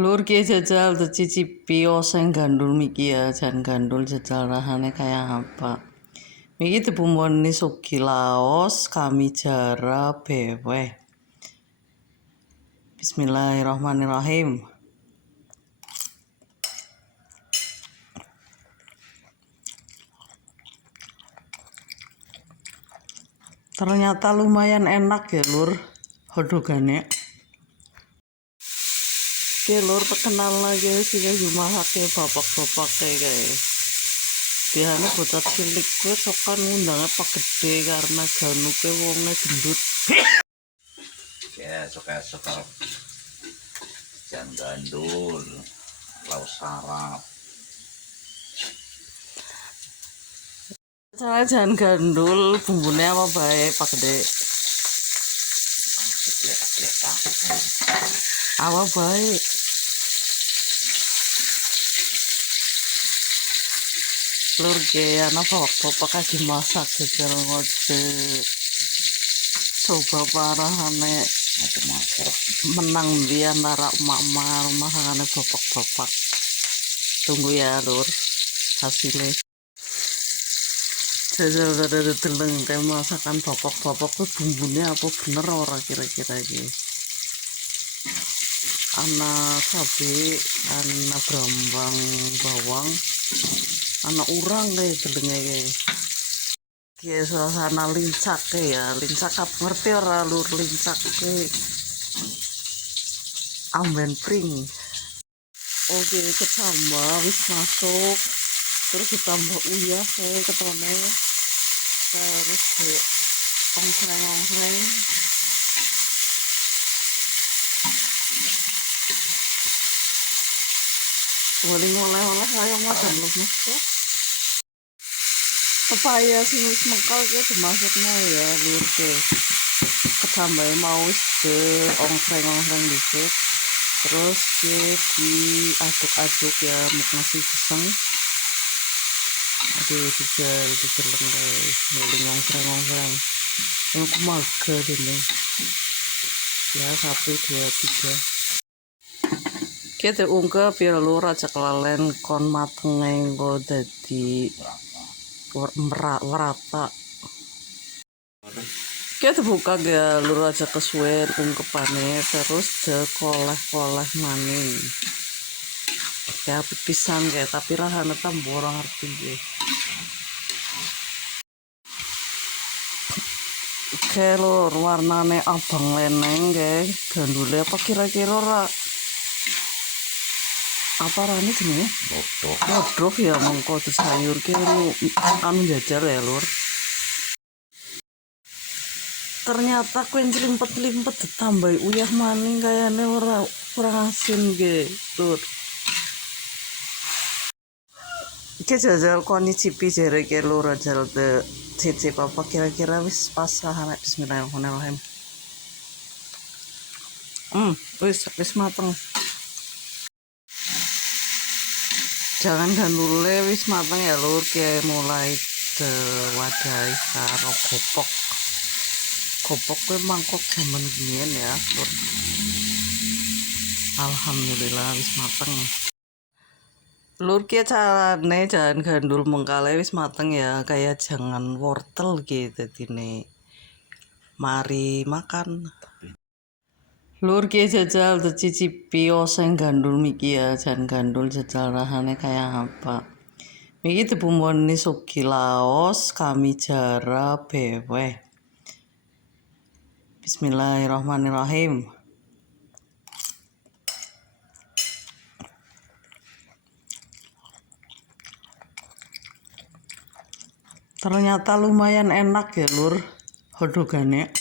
Lur ki jajal tercicipi oseng gandul miki ya, jan gandul jajal rasane kayak apa. Miki dibumboni sugi laos, kami jara, beweh. Bismillahirrahmanirrahim. Ternyata lumayan enak ya lur, hodogannya. Oke lur, perkenal lagi sih guys, masak bapak-bapak kayak. Biasanya bocah cilik gue sokan ngundangnya pak gede karena ganuke wonge gendut. Ya suka jan gandul, laos sarap. Cara jan gandul bumbunya apa baik pak gede? Apa baik? Lur ke anak bapak lagi masak jajal ngode. Coba parahane Macam-macam. menang dia antara emak-emak masakannya bapak-bapak. Tunggu ya lur hasilnya. Jajal ada deleng kayak masakan bapak-bapak tuh bumbunya apa bener ora kira-kira iki. Anak cabai, anak brambang bawang, anak urang kayak delengnya kayak. Kayak suasana lincak ya, lincak apa ngerti ora lur lincak kayak amben pring. Oke, kecambah wis masuk, terus ditambah uyah kayak ketone, terus di ongsreng-ongsreng. Boleh oleh-oleh kayak macam lu masuk. Pepaya sing wis mekal ki dimasuknya ya lur ke. Kecambah mau wis de ongsreng-ongsreng dikit. Terus diaduk-aduk ya ngasih geseng. Aduh dideleng guys, nguling ongsreng-ongsreng. Yang kumaga ini. Ya 1, 2, 3. Kita ungkep ya lur aja kelalen kon mateng engko dadi merata. Kita buka ya lur aja kesuwen ungkepane terus koleh-koleh maning. Ya pisan kayak tapi rasanya tambah orang ngerti ya. Oke lur warnane abang leneng kayak gandule apa kira-kira ora apa rani jenenge? Bodok ya mengko sayur ki anu jajal ya lur. Ternyata kue limpet-limpet ditambah uyah maning kayaknya ora kurang asin ge lur. Iki jajal kon nyicipi jere ke lur jajal de cicip apa kira-kira wis pas lah bismillahirrahmanirrahim. Wis mateng. Jangan gandule wis mateng ya lur kayak mulai wadai karo gopok kuwi mangkok jaman ginian ya lur. Alhamdulillah wis mateng lur ki carane jangan gandul mengkale wis mateng ya kayak jangan wortel gitu dadine mari makan. Lur ki jajal tercicipi oseng gandul miki ya, jan gandul jajal rasane kayak apa. Miki dibumboni sugi laos, kami jara, beweh. Bismillahirrahmanirrahim. Ternyata lumayan enak ya lur hodogannya.